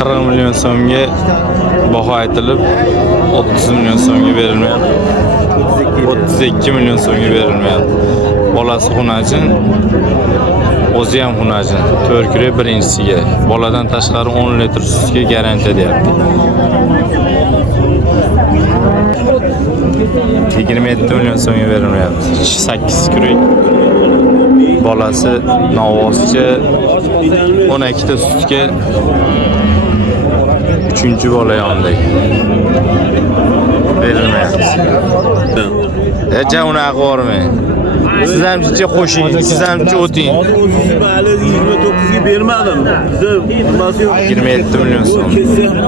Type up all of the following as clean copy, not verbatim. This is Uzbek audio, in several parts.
40 milyon so'mga baho aytilib 30 milyon so'mga berilmayapti. 32 milyon so'mga berilmayapti. Bolasi xunajin, o'zi ham xunajin. 4 kilo birinchisiga. Boladan tashqari 10 litr sutga garantiya deyapti. 27 milyon so'mga berilmayapti. 8 kilo. Bolasi novvoscha 12 ta sutga 3-bola yondagi. Berilmayapti. Unaqa bormang. Siz ham chicha qo'shing, siz ham chicha o'ting. 29 ga bermadim. Bizni 27 milyon so'm.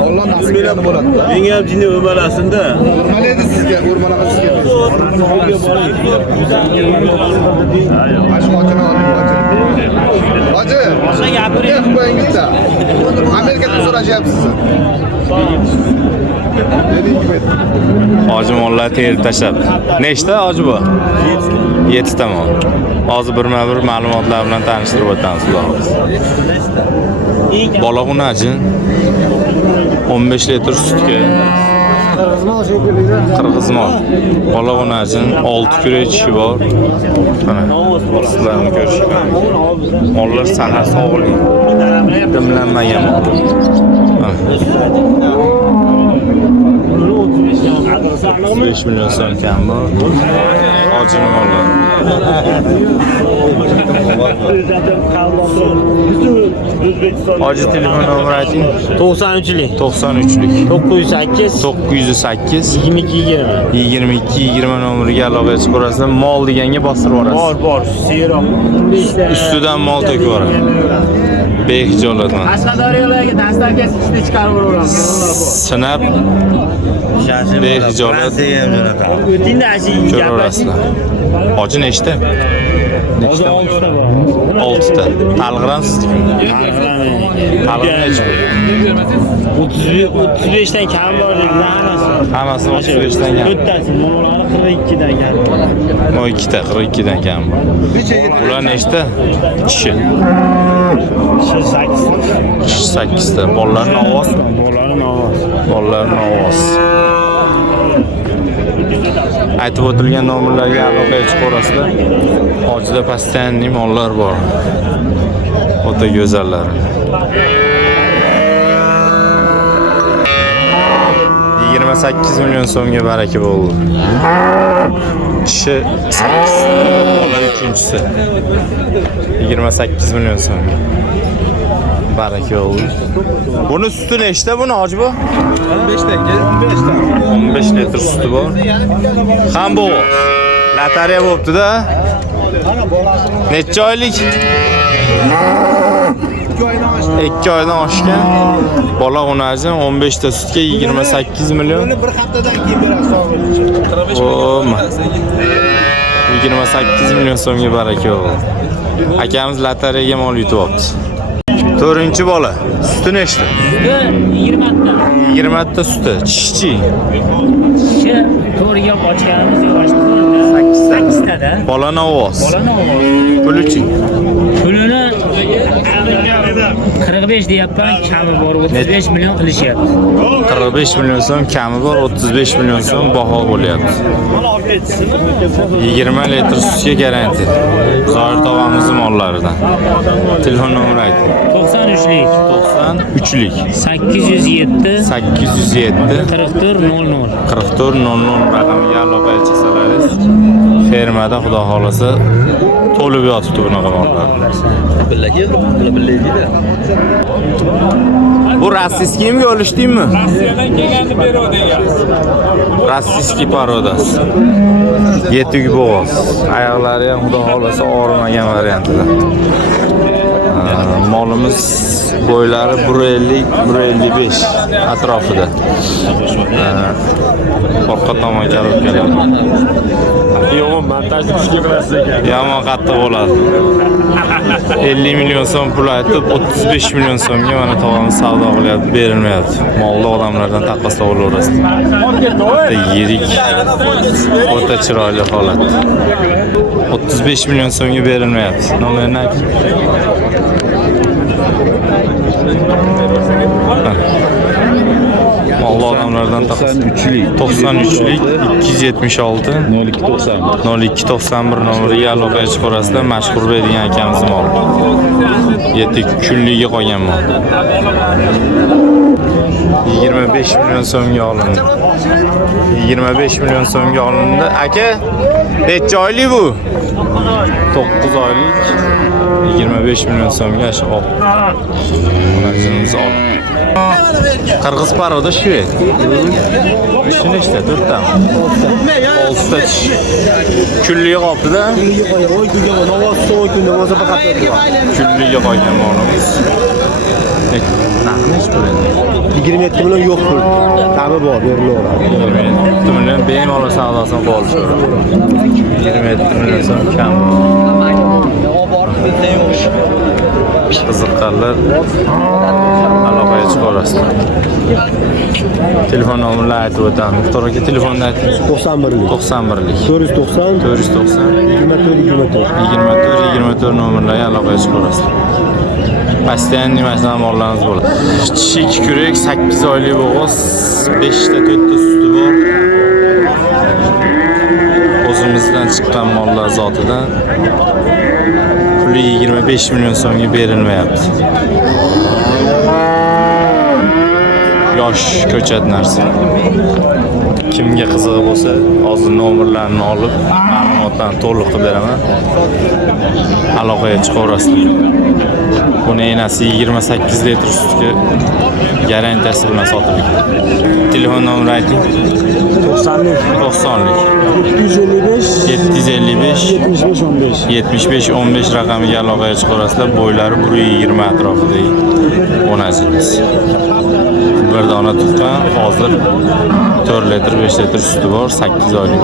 Alloh nasib qiladi bo'ladi. Menga ham jinni o'malasin-da. O'rmalaydi sizga, o'rmalaqa sizga. Hoji, o'sha gapiring. Qo'ying bitta. Amerikadan so'rashyapsiz. Hoji mollar terib tashlab. Nechta hoji bu? 7 ta mol. Hozir birma-bir ma'lumotlar bilan tanishtirib o'tamiz xulosa. Bola xunajin 15 litr sutga qirg'iz mol. Bola xunajin 6 kilo ichishi bor. Mana sizlarni ko'rishga. Mollar sahar sog'lik. Dimlanmagan. 5 milyon so'm kam bor. Hojini mollar. Hoji telefon nomeri ayting. 93lik 93lik 908 908 2220 2220 nomeriga aloqa qilib ko'rasizlar. Mol deganga bostirib yuborasiz. bor seroq Ustidan mol to'kib yuboradi. Behijolatman. Qashqadaryolarga dastavka ishni chiqarib yuboramiz. Sinab behijolat O'tingda ashi ko'raverasizlar. Hoji nechta? Hozir 6 ta bor. 6 ta. Talg'ram sizniki. Talg'ram nechi bu? 35 dan kam bor dedi hammasi. Hammasi 35 dan kam. Bittasi mo'lari 42 dan kam. 12 ta 42 dan kam. Ular nechta? Kishi. 8 ta. Bolalarning ovozi. Bolalarning ovozi. Aytib o'tilgan nomerlarga aloqa qilib ko'rasizlar. Hojida postoyanniy mollar bor. O'ta go'zallar. 28 milyon so'mga baraka bo'ldi. Kishi 8, bola 3-chi. 28 milyon so'm. Baraka bo'ldi. Buni suti nechta buni hoji bu? 15 ta, 15 ta. 15 litr suti bor. Ham bu. Latariya bo'libdi-da. Necha oylik? 2 oydan oshgan. Bola xunajin 15 ta sutga 28 million. Buni bir haftadan keyin berasiz. O'ma. 28 million so'mga baraka bo'ldi. Akamiz latariyaga mol yutyapti. 4-bola. Suti nechta? 20 ta. 20 ta suti. Chishchi. Kishi to'rga ochganimiz yo'q. 8 ta da. Bola novoz. Puluchi. Pulini 45 deyapman, kami bor 35 million qilishyapti. 45 million so'm kami bor, 35 million so'm baho bo'lyapti. 20 litr sutga garantiya. Zoir tog'amizning mollaridan. Telefon nomeri ayting. 93lik 93lik 807 807 4400 4400 raqamiga aloqa qilsalaringiz fermada xudo xolasa to'lib yotibdi bunaqa mollar. Bu rossiyskiymi olishdingmi? Rossiyadan kelganda beradi ekan. Rossiyskiy parodasi. Yetuk bo'g'oz. Oyoqlari ham xudo xolasa og'rimagan variantida. Molimiz bo'ylari 150-155 atrofida. Orqa tomonga olib keladi. Yomon montajni kuchga qilasiz ekan. Yomon qattiq bo'ladi. 50 million so'm pul aytib 35 million so'mga mana tog'amiz savdo qilyapti, berilmayapti. Molni odamlardan taqqoslab olaverasiz. Yirik, o'ta chiroyli holat. 35 million so'mga berilmayapti. Nomerni ayting. bilan taqqos. 93lik 276 0291 nomeriga aloqaga chiqib ko'rasizlar. Mashhur Bey degan akamiz mol. Yetti kunligiga qolgan mol. 25 million so'mga olindi. 25 million so'mga olindi. Aka, necha oylik bu? 9 oylik. 25 million so'mga shu ol. Onamiz ol. Qirg'iz paroda shu edi. Shuni işte 4 ta. 6 ta. Kunligiga qoldi-da. Kunligiga qolgan molimiz. Narxi nechta bo'ladi? 27 million yo'q pul. Ta'mi bor, berilaveradi. 27 million bemalol savdosini qo'llashaveradi. 27 million so'm kam. Qiziqqanlar aloqaga chiqaverasizlar. Telefon nomerini aytib o'taman. Muxtor aka telefonni ayting. 91lik. 91lik 490 490 24 24 nomerlarga aloqaga chiqaverasizlar. Pastdan nimasidan mollarimiz bo'ladi. Kichik kurak 8 oylik bo'g'oz, 5 ta 4 ta suti bor. O'zimizdan chiqqan mollar zotidan. Puli 25 million so'mga berilmayapti. Yosh ko'chat narsa. Kimga qizig'i bo'lsa, hozir nomerlarini olib, ma'lumotlarni to'liq qilib beraman. Aloqaga chiqaverasizlar. Buni enasi 28 litr sutga garantiyasi bilan sotilgan. Telefon nomeri ayting. 90lik 90lik 755 755 75 15 75 15 raqamiga aloqaga chiqaverasizlar. Bo'ylari 120 atrofidagi onasimiz. Bir dona tuqqan, hozir 4 litr 5 litr suti bor, 8 oylik.